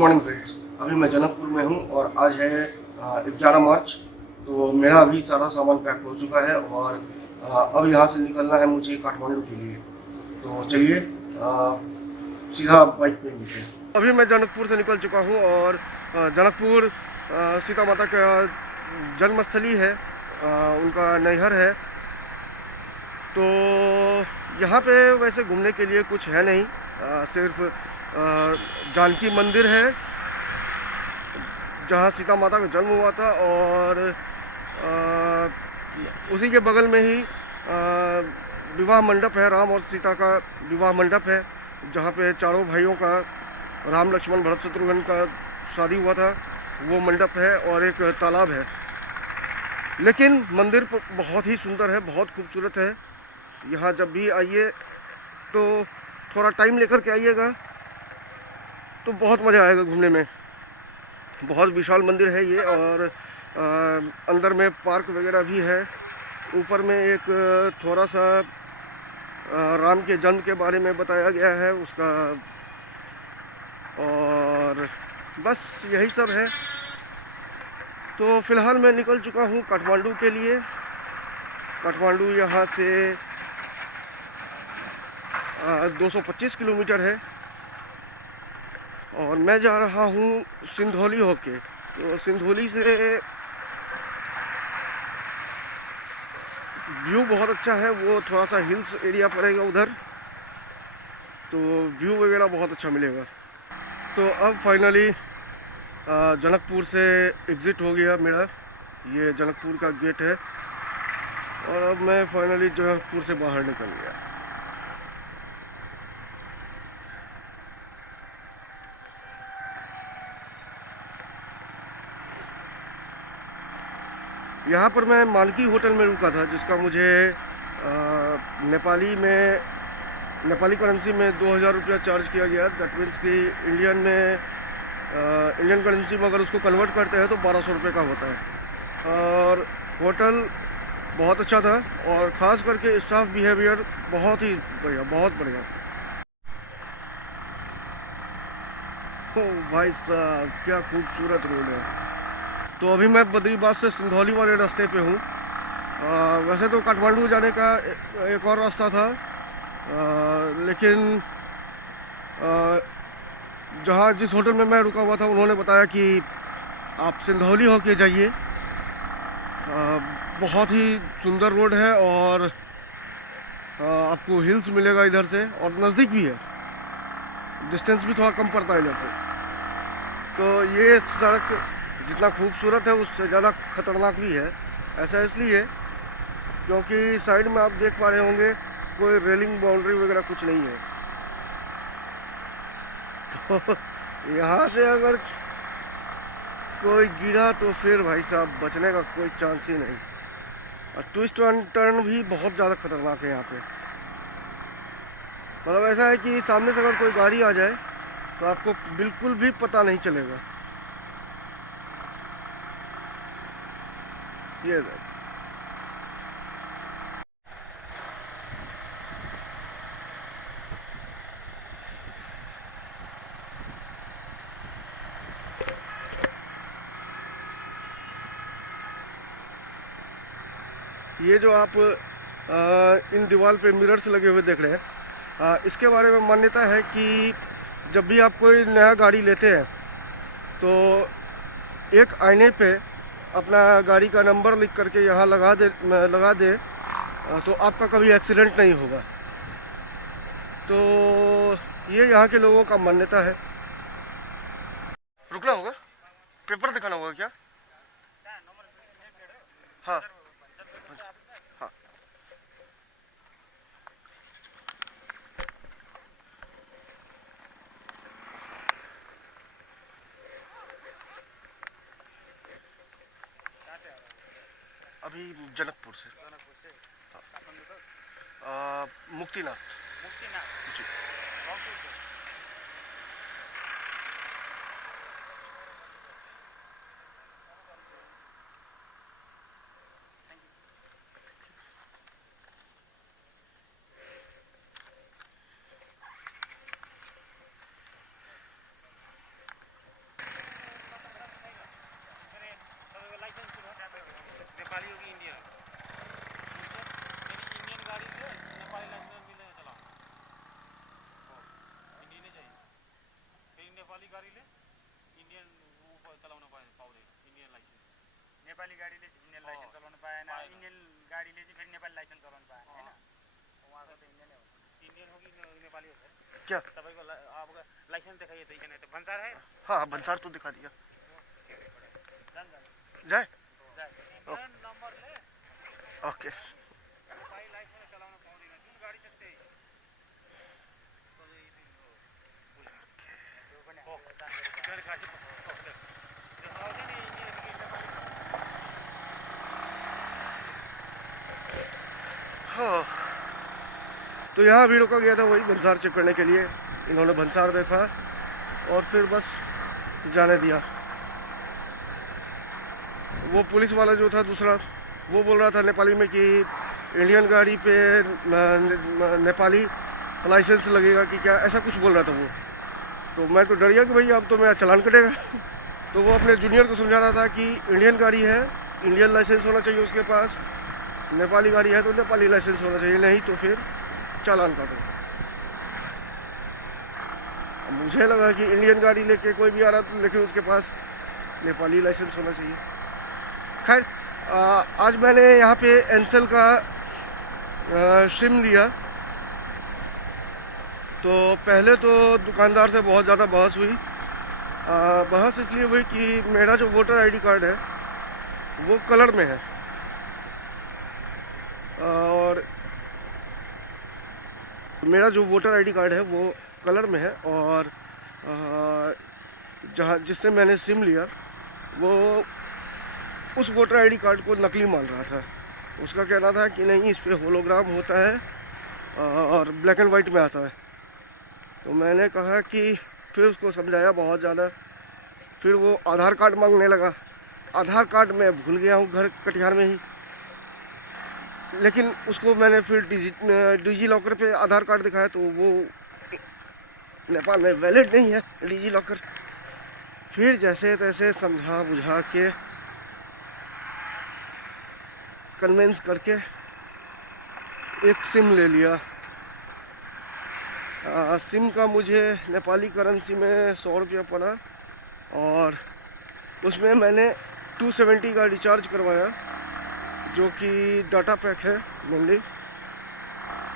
Morning friends. अभी मैं जनकपुर में हूँ और आज है 11 मार्च। तो मेरा अभी सारा सामान पैक हो चुका है और अब यहाँ से निकलना है मुझे काठमांडू के लिए। तो चलिए सीधा बाइक पे मिलते हैं। अभी मैं जनकपुर से निकल चुका हूँ और जनकपुर सीता माता का जन्मस्थली है, उनका नैहर है। तो यहाँ पे वैसे घूमने के लिए कुछ है नहीं, सिर्फ जानकी मंदिर है जहाँ सीता माता का जन्म हुआ था, और उसी के बगल में ही विवाह मंडप है, राम और सीता का विवाह मंडप है, जहाँ पे चारों भाइयों का, राम लक्ष्मण भरत शत्रुघ्न का शादी हुआ था, वो मंडप है। और एक तालाब है। लेकिन मंदिर बहुत ही सुंदर है, बहुत खूबसूरत है। यहाँ जब भी आइए तो थोड़ा टाइम लेकर के आइएगा, तो बहुत मज़ा आएगा घूमने में। बहुत विशाल मंदिर है ये, और अंदर में पार्क वगैरह भी है। ऊपर में एक थोड़ा सा राम के जन्म के बारे में बताया गया है उसका, और बस यही सब है। तो फ़िलहाल मैं निकल चुका हूँ काठमांडू के लिए। काठमांडू यहाँ से 225 किलोमीटर है और मैं जा रहा हूँ सिंधौली होके। तो सिंधौली से व्यू बहुत अच्छा है, वो थोड़ा सा हिल्स एरिया पड़ेगा उधर, तो व्यू वगैरह बहुत अच्छा मिलेगा। तो अब फाइनली जनकपुर से एग्ज़िट हो गया मेरा, ये जनकपुर का गेट है, और अब मैं फाइनली जनकपुर से बाहर निकल गया। यहाँ पर मैं मानकी होटल में रुका था, जिसका मुझे नेपाली करेंसी में 2000 रुपया चार्ज किया गया। दैट मीन्स कि इंडियन करेंसी में अगर उसको कन्वर्ट करते हैं तो 1200 रुपये का होता है। और होटल बहुत अच्छा था, और ख़ास करके स्टाफ बिहेवियर बहुत ही बढ़िया, बहुत बढ़िया। ओ भाई साहब, क्या खूबसूरत रोड है। तो अभी मैं बद्रीबाग से सिंधौली वाले रास्ते पे हूँ। वैसे तो काठमांडू जाने का एक और रास्ता था, लेकिन जहाँ जिस होटल में मैं रुका हुआ था उन्होंने बताया कि आप सिंधौली होके जाइए। बहुत ही सुंदर रोड है, और आपको हिल्स मिलेगा इधर से, और नज़दीक भी है, डिस्टेंस भी थोड़ा कम पड़ता है इधर से। तो ये सड़क जितना खूबसूरत है उससे ज़्यादा ख़तरनाक भी है। ऐसा इसलिए क्योंकि साइड में आप देख पा रहे होंगे कोई रेलिंग बाउंड्री वगैरह कुछ नहीं है। तो यहाँ से अगर कोई गिरा तो फिर भाई साहब बचने का कोई चांस ही नहीं। और ट्विस्ट एंड टर्न भी बहुत ज़्यादा खतरनाक है यहाँ पे। मतलब ऐसा है कि सामने से अगर कोई गाड़ी आ जाए तो आपको बिल्कुल भी पता नहीं चलेगा। ये जो आप इन दीवार पे मिरर्स लगे हुए देख रहे हैं, इसके बारे में मान्यता है कि जब भी आप कोई नया गाड़ी लेते हैं तो एक आईने पे अपना गाड़ी का नंबर लिख करके यहाँ लगा दे, तो आपका कभी एक्सीडेंट नहीं होगा। तो ये यहाँ के लोगों का मान्यता है। रुकना होगा, पेपर दिखाना होगा क्या? हाँ हाँ। अभी जनकपुर से। मुक्तिनाथ। जी। गाडीले इन्डियन चलाउन पाउँदैन, इन्डियन लाइसेन्स। नेपाली गाडीले इन्डियन लाइसेन्स चलाउन पाएन, इन्डियन गाडीले चाहिँ फेरि नेपाली लाइसेन्स चलाउन पाएन हैन। उहाँको त इन्डियनै हो। इंडियन हो कि नेपाली हो सर? क्या तपाईँको आपका लाइसेंस दिखाइए तो इधर, तो भंसार है? हाँ भंसार तो दिखा दिया। जाए नंबर ले ओके। नेपाली लाइसेंस चलाउन पाउँदैन, जुन गाडी छ त्यही हाँ तो यहाँ भी रुका गया था वही भंसार चेक करने के लिए। इन्होंने भंसार देखा और फिर बस जाने दिया। वो पुलिस वाला जो था दूसरा, वो बोल रहा था नेपाली में कि इंडियन गाड़ी पे नेपाली लाइसेंस लगेगा कि क्या, ऐसा कुछ बोल रहा था वो। तो मैं तो डर गया कि भाई अब तो मेरा चालान कटेगा। तो वो अपने जूनियर को समझा रहा था कि इंडियन गाड़ी है, इंडियन लाइसेंस होना चाहिए उसके पास, नेपाली गाड़ी है तो नेपाली लाइसेंस होना चाहिए, नहीं तो फिर चालान काटो। मुझे लगा कि इंडियन गाड़ी लेके कोई भी आ रहा था, लेकिन उसके पास नेपाली लाइसेंस होना चाहिए। खैर आज मैंने यहाँ पे एनसेल का सिम लिया। तो पहले तो दुकानदार से बहुत ज़्यादा बहस हुई। बहस इसलिए हुई कि मेरा जो वोटर आईडी कार्ड है वो कलर में है और मेरा जो वोटर आईडी कार्ड है वो कलर में है और जहाँ जिससे मैंने सिम लिया वो उस वोटर आईडी कार्ड को नकली मान रहा था। उसका कहना था कि नहीं, इस पे होलोग्राम होता है और ब्लैक एंड वाइट में आता है। तो मैंने कहा कि फिर उसको समझाया बहुत ज़्यादा। फिर वो आधार कार्ड मांगने लगा। आधार कार्ड मैं भूल गया हूँ घर कटिहार में ही, लेकिन उसको मैंने फिर डिजी लॉकर पे आधार कार्ड दिखाया तो वो नेपाल में वैलिड नहीं है डिजी लॉकर। फिर जैसे तैसे समझा बुझा के कन्विंस करके एक सिम ले लिया। सिम का मुझे नेपाली करेंसी में 100 रुपया पड़ा और उसमें मैंने 270 का रिचार्ज करवाया जो कि डाटा पैक है मेनली।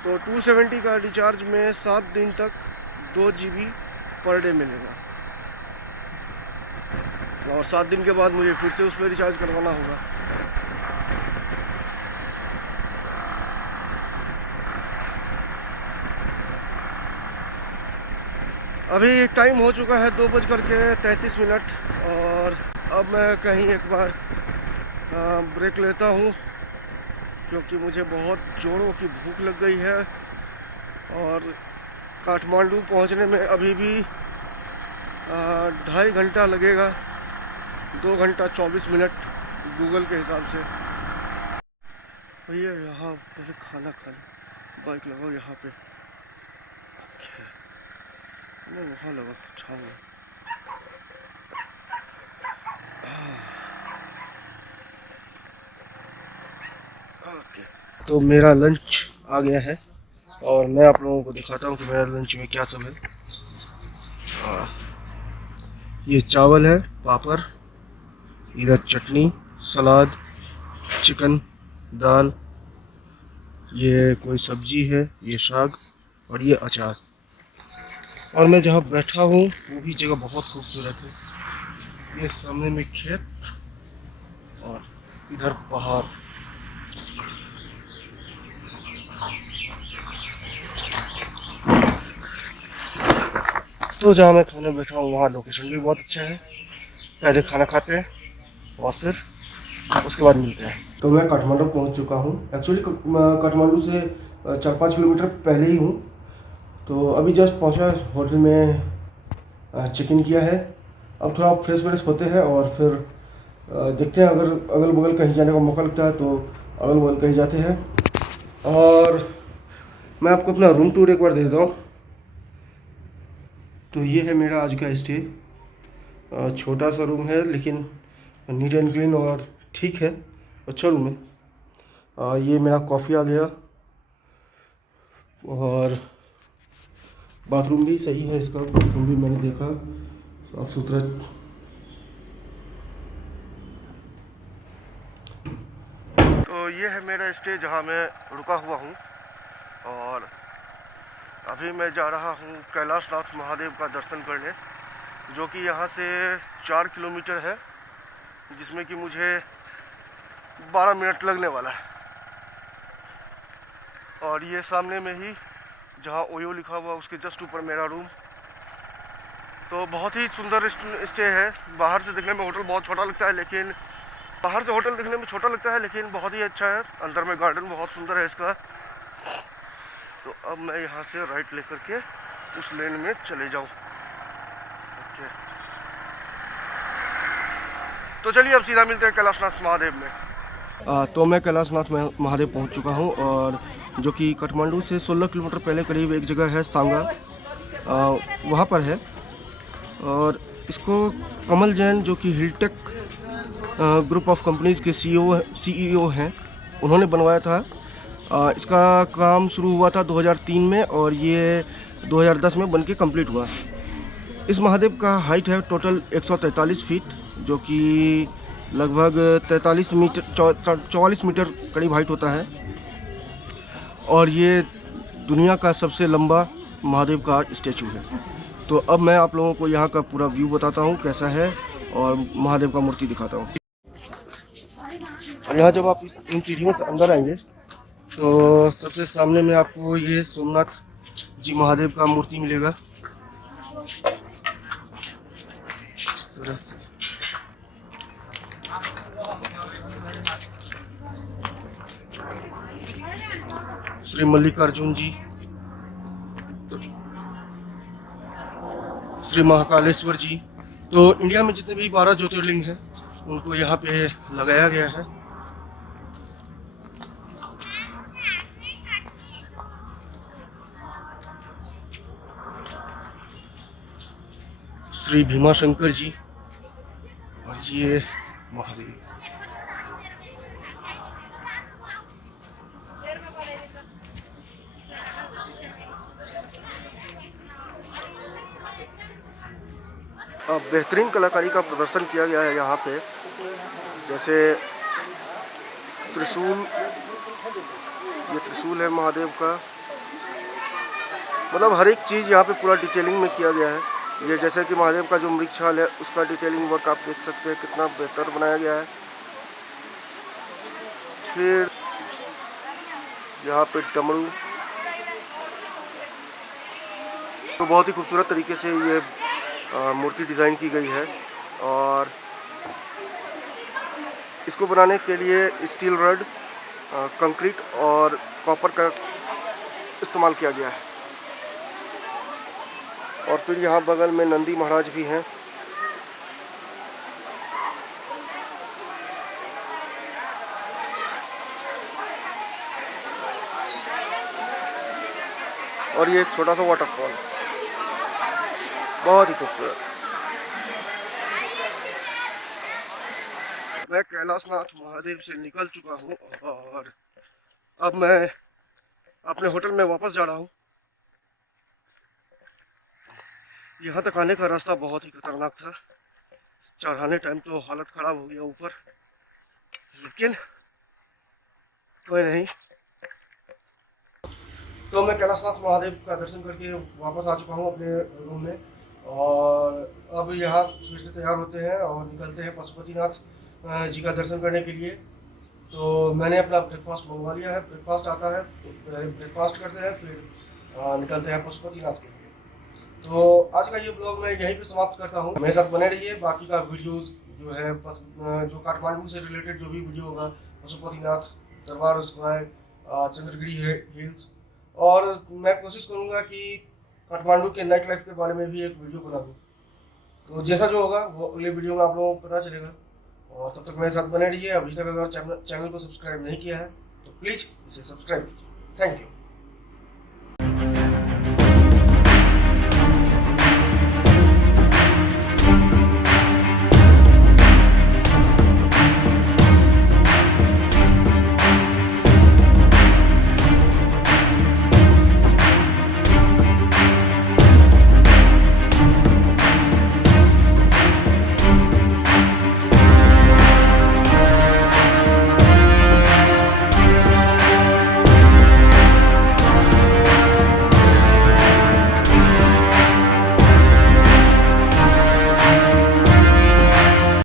तो 270 का रिचार्ज में 7 दिन तक 2 GB पर डे मिलेगा और 7 दिन के बाद मुझे फिर से उस पर रिचार्ज करवाना होगा। अभी टाइम हो चुका है 2:33 और अब मैं कहीं एक बार ब्रेक लेता हूँ क्योंकि मुझे बहुत जोरों की भूख लग गई है और काठमांडू पहुँचने में अभी भी 2.5 घंटा लगेगा, 2 घंटा 24 मिनट गूगल के हिसाब से। भैया यहाँ पे खाना खाने बाइक लगाओ यहाँ पे, नहीं वहाँ लगा छाव में। तो मेरा लंच आ गया है और मैं आप लोगों को दिखाता हूँ कि मेरा लंच में क्या सब है। ये चावल है, पापड़, इधर चटनी, सलाद, चिकन, दाल, ये कोई सब्जी है, ये साग और ये अचार। और मैं जहाँ बैठा हूँ वो भी जगह बहुत खूबसूरत है। ये सामने में खेत और इधर पहाड़। तो जहाँ मैं खाने बैठा हूँ वहाँ लोकेशन भी बहुत अच्छा है। पहले खाना खाते हैं और फिर उसके बाद मिलते हैं। तो मैं काठमांडू पहुँच चुका हूँ। एक्चुअली काठमांडू से 4-5 किलोमीटर पहले ही हूँ। तो अभी जस्ट पहुँचा, होटल में चेक इन किया है। अब थोड़ा फ्रेश व्रेश होते हैं और फिर देखते हैं, अगर अगल बगल कहीं जाने का मौका लगता है तो अगल बगल कहीं जाते हैं। और मैं आपको अपना रूम टूर एक बार दे देता हूँ। तो ये है मेरा आज का स्टे। छोटा सा रूम है लेकिन नीट एंड क्लीन और ठीक है, अच्छा रूम है। ये मेरा कॉफ़ी आ गया और बाथरूम भी सही है इसका। बाथरूम भी मैंने देखा, साफ सुथरा। तो ये है मेरा स्टे जहाँ मैं रुका हुआ हूँ, और अभी मैं जा रहा हूँ कैलाशनाथ महादेव का दर्शन करने, जो कि यहाँ से 4 किलोमीटर है, जिसमें कि मुझे 12 मिनट लगने वाला है। और ये सामने में ही जहाँ ओयो लिखा हुआ उसके जस्ट ऊपर मेरा रूम। तो बहुत ही सुंदर स्टे है। बाहर से देखने में होटल बहुत छोटा लगता है, लेकिन बाहर से होटल देखने में छोटा लगता है लेकिन बहुत ही अच्छा है। अंदर में गार्डन बहुत सुंदर है इसका। तो अब मैं यहाँ से राइट लेकर के उस लेन में चले जाऊँ। ओके, तो चलिए अब सीधा मिलते हैं कैलाशनाथ महादेव में। तो मैं कैलाशनाथ महादेव पहुँच चुका हूँ, और जो कि काठमांडू से 16 किलोमीटर पहले करीब एक जगह है सांगा, वहाँ पर है। और इसको कमल जैन, जो कि हिलटेक ग्रुप ऑफ कंपनीज़ के सीईओ हैं, उन्होंने बनवाया था। इसका काम शुरू हुआ था 2003 में, और ये 2010 में बनके कंप्लीट हुआ। इस महादेव का हाइट है टोटल 143 फीट, जो कि लगभग 44 मीटर करीब हाइट होता है। और ये दुनिया का सबसे लंबा महादेव का स्टैचू है। तो अब मैं आप लोगों को यहाँ का पूरा व्यू बताता हूँ कैसा है, और महादेव का मूर्ति दिखाता हूँ। और यहाँ जब आप इन सीढ़ियों से अंदर आएंगे तो सबसे सामने में आपको ये सोमनाथ जी महादेव का मूर्ति मिलेगा, इस तरह से। श्री मल्लिकार्जुन जी, श्री महाकालेश्वर जी। तो इंडिया में जितने भी 12 ज्योतिर्लिंग हैं उनको यहाँ पे लगाया गया है। श्री भीमाशंकर जी, और ये महादेव। बेहतरीन कलाकारी का प्रदर्शन किया गया है यहाँ पे, जैसे त्रिशूल, ये त्रिशूल है महादेव का। मतलब हर एक चीज़ यहाँ पे पूरा डिटेलिंग में किया गया है। ये जैसे कि महादेव का जो मृगछाल है उसका डिटेलिंग वर्क आप देख सकते हैं, कितना बेहतर बनाया गया है। फिर यहाँ पे डमरू, तो बहुत ही खूबसूरत तरीके से ये मूर्ति डिज़ाइन की गई है। और इसको बनाने के लिए स्टील रड, कंक्रीट और कॉपर का इस्तेमाल किया गया है। और फिर यहाँ बगल में नंदी महाराज भी हैं। और ये एक छोटा सा वाटरफॉल, बहुत ही खूबसूरत। मैं कैलाशनाथ महादेव से निकल चुका हूँ, और अब मैं अपने होटल में वापस जा रहा हूँ। यहाँ तक आने का रास्ता बहुत ही खतरनाक था। चढ़ाने टाइम तो हालत ख़राब हो गया ऊपर, लेकिन कोई नहीं। तो मैं कैलाशनाथ महादेव का दर्शन करके वापस आ चुका हूँ अपने रूम में, और अब यहाँ फिर से तैयार होते हैं और निकलते हैं पशुपतिनाथ जी का दर्शन करने के लिए। तो मैंने अपना ब्रेकफास्ट मंगवा लिया है। ब्रेकफास्ट आता है तो ब्रेकफास्ट करते हैं, फिर निकलते हैं पशुपतिनाथ के लिए। तो आज का ये ब्लॉग मैं यहीं पे समाप्त करता हूँ। मेरे साथ बने रहिए। बाकी का वीडियोस जो है जो काठमांडू से रिलेटेड जो भी वीडियो होगा, पशुपतिनाथ, दरबार स्क्वायर, चंद्रगिरी हिल्स, और मैं कोशिश करूँगा कि काठमांडू के नाइट लाइफ के बारे में भी एक वीडियो बना दूँ। तो जैसा जो होगा वो अगले वीडियो में आप लोगों को पता चलेगा। और तब तक मेरे साथ बने रहिए। अभी तक अगर चैनल को सब्सक्राइब नहीं किया है तो प्लीज़ इसे सब्सक्राइब कीजिए। Thank you.